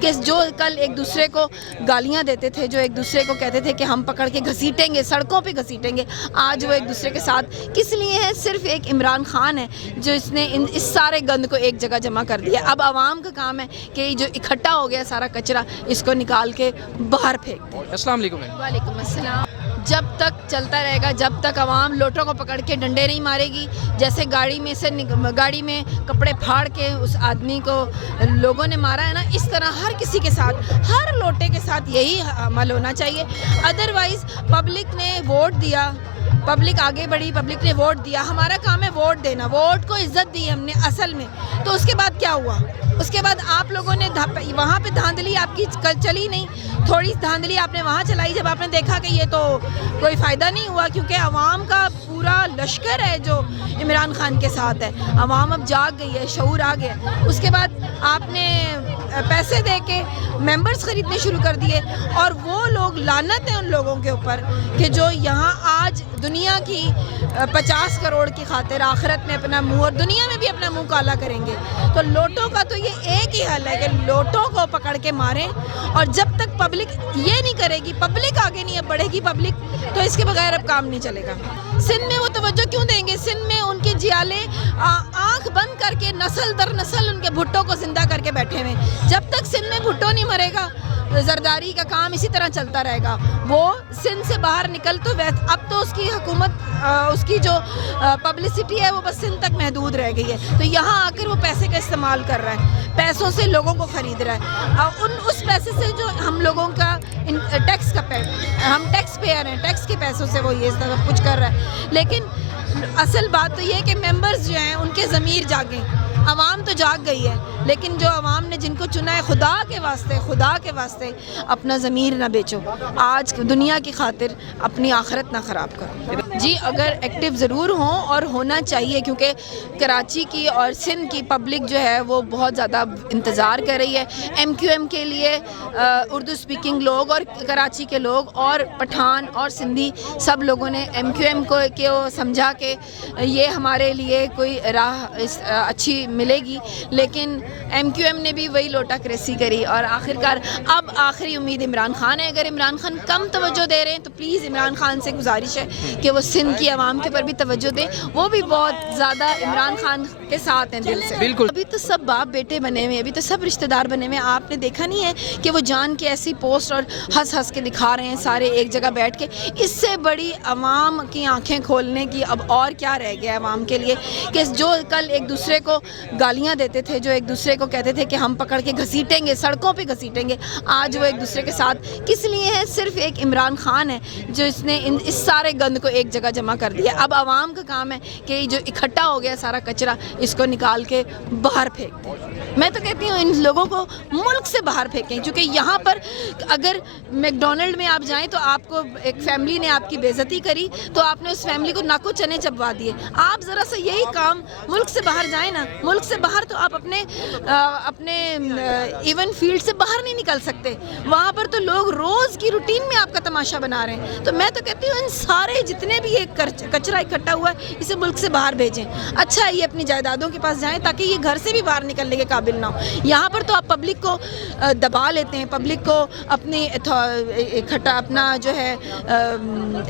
کہ جو کل ایک دوسرے کو گالیاں دیتے تھے, جو ایک دوسرے کو کہتے تھے کہ ہم پکڑ کے گھسیٹیں گے, سڑکوں پہ گھسیٹیں گے, آج وہ ایک دوسرے کے ساتھ کس لیے ہے؟ صرف ایک عمران خان ہے جو اس نے اس سارے گند کو ایک جگہ جمع کر دیا. اب عوام کا کام ہے کہ جو اکٹھا ہو گیا سارا کچرا اس کو نکال کے باہر پھینک دیں. السلام علیکم. وعلیکم السلام. جب تک چلتا رہے گا, جب تک عوام لوٹوں کو پکڑ کے ڈنڈے نہیں مارے گی, جیسے گاڑی میں کپڑے پھاڑ کے اس آدمی کو لوگوں نے مارا ہے نا, اس طرح ہر کسی کے ساتھ, ہر لوٹے کے ساتھ یہی عمل ہونا چاہیے. ادروائز پبلک نے ووٹ دیا, پبلک آگے بڑھی, پبلک نے ووٹ دیا, ہمارا کام ہے ووٹ دینا, ووٹ کو عزت دی ہم نے اصل میں. تو اس کے بعد کیا ہوا؟ اس کے بعد آپ لوگوں نے وہاں پہ دھاندلی آپ کی چلی نہیں, تھوڑی دھاندلی آپ نے وہاں چلائی جب آپ نے دیکھا کہ یہ تو کوئی فائدہ نہیں ہوا, کیونکہ عوام کا پورا لشکر ہے جو عمران خان کے ساتھ ہے. عوام اب جاگ گئی ہے, شعور آ گیا. اس کے بعد آپ نے پیسے دے کے ممبرز خریدنے شروع کر دیے, اور وہ لوگ لعنت ہیں ان لوگوں کے اوپر کہ جو یہاں آج دنیا کی 50 کروڑ کی خاطر آخرت میں اپنا منہ اور دنیا میں بھی اپنا منہ کالا کریں گے. تو لوٹوں کا تو یہ ایک ہی حل ہے کہ لوٹوں کو پکڑ کے ماریں, اور جب تک پبلک یہ نہیں کرے گی, پبلک آگے نہیں اب بڑھے گی پبلک, تو اس کے بغیر اب کام نہیں چلے گا. سندھ میں وہ توجہ کیوں دیں گے؟ سندھ میں ان کے جیالے آنکھ بند کر کے نسل در نسل ان کے بھٹوں کو زندہ کر کے بیٹھے ہوئے. جب تک سندھ میں بھٹو نہیں مرے گا, زرداری کا کام اسی طرح چلتا رہے گا. وہ سندھ سے باہر نکل تو اب تو اس کی حکومت, اس کی جو پبلسٹی ہے وہ بس سندھ تک محدود رہ گئی ہے. تو یہاں آ کر وہ پیسے کا استعمال کر رہا ہے, پیسوں سے لوگوں کو خرید رہا ہے. اس پیسے سے جو ہم لوگوں کا ٹیکس کا ہم ٹیکس پیئر ہیں, ٹیکس کے پیسوں سے وہ یہ سب کچھ کر رہا ہے. لیکن اصل بات تو یہ ہے کہ ممبرز جو ہیں ان کے ضمیر جاگیں. عوام تو جاگ گئی ہے, لیکن جو عوام نے جن کو چنا ہے خدا کے واسطے اپنا ضمیر نہ بیچو. آج دنیا کی خاطر اپنی آخرت نہ خراب کرو. جی اگر ایکٹیو ضرور ہوں, اور ہونا چاہیے, کیونکہ کراچی کی اور سندھ کی پبلک جو ہے وہ بہت زیادہ انتظار کر رہی ہے. ایم کیو ایم کے لیے اردو سپیکنگ لوگ اور کراچی کے لوگ اور پٹھان اور سندھی سب لوگوں نے ایم کیو ایم کو سمجھا کہ یہ ہمارے لیے کوئی راہ اچھی ملے گی. لیکن ایم کیو ایم نے بھی وہی لوٹا کریسی کری, اور آخرکار اب آخری امید عمران خان ہے. اگر عمران خان کم توجہ دے رہے ہیں تو پلیز عمران خان سے گزارش ہے کہ وہ سندھ کی عوام کے پر بھی توجہ دیں. وہ بھی بہت زیادہ عمران خان کے ساتھ ہیں دل سے. بالکل. ابھی تو سب باپ بیٹے بنے ہوئے ہیں, ابھی تو سب رشتہ دار بنے ہوئے ہیں. آپ نے دیکھا نہیں ہے کہ وہ جان کے ایسی پوسٹ اور ہنس کے دکھا رہے ہیں سارے ایک جگہ بیٹھ کے. اس سے بڑی عوام کی آنکھیں کھولنے کی اب اور کیا رہ گیا ہے عوام کے لیے, کہ جو کل ایک دوسرے کو گالیاں دیتے تھے, جو ایک دوسرے کو کہتے تھے کہ ہم پکڑ کے گھسیٹیں گے, سڑکوں پہ گھسیٹیں گے, آج وہ ایک دوسرے کے ساتھ کس لیے ہے؟ صرف ایک عمران خان ہے جو اس نے اس سارے گند کو ایک جگہ جمع کر دیا. اب عوام کا کام ہے کہ جو اکٹھا ہو گیا سارا کچرا اس کو نکال کے باہر پھینک دیں. میں تو کہتی ہوں ان لوگوں کو ملک سے باہر پھینکیں, کیونکہ یہاں پر اگر میک ڈونلڈ میں آپ جائیں تو آپ کو ایک فیملی نے آپ کی بے عزتی کری تو آپ نے اس فیملی کو ناکو چنے چبوا دیے. آپ ذرا سا یہی کام ملک سے باہر جائیں نا. ملک سے باہر تو آپ اپنے ایون فیلڈ سے باہر نہیں نکل سکتے. وہاں پر تو لوگ روز کی روٹین میں آپ کا تماشا بنا رہے ہیں. تو میں تو کہتی ہوں ان سارے جتنے بھی یہ کچرا اکٹھا ہوا ہے اسے ملک سے باہر بھیجیں. اچھا ہے یہ اپنی جائیدادوں کے پاس جائیں تاکہ یہ گھر سے بھی باہر نکلنے کے قابل نہ ہو. یہاں پر تو آپ پبلک کو دبا لیتے ہیں, پبلک کو اپنا جو ہے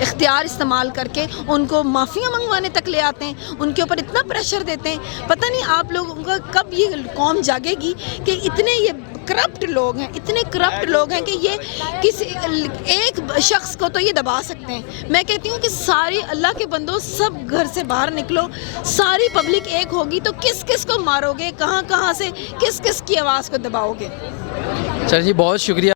اختیار استعمال کر کے ان کو معافیاں منگوانے تک لے آتے ہیں, ان کے اوپر اتنا پریشر دیتے ہیں. پتہ نہیں آپ لوگوں کا کب یہ قوم جاگے گی کہ اتنے یہ کرپٹ لوگ ہیں, اتنے کرپٹ لوگ ہیں کہ یہ کسی ایک شخص کو تو یہ دبا سکتے ہیں. میں کہتی ہوں کہ ساری اللہ کے بندوں سب گھر سے باہر نکلو, ساری پبلک ایک ہوگی تو کس کس کو مارو گے, کہاں کہاں سے کس کس کی آواز کو دباؤ گے. سر جی بہت شکریہ.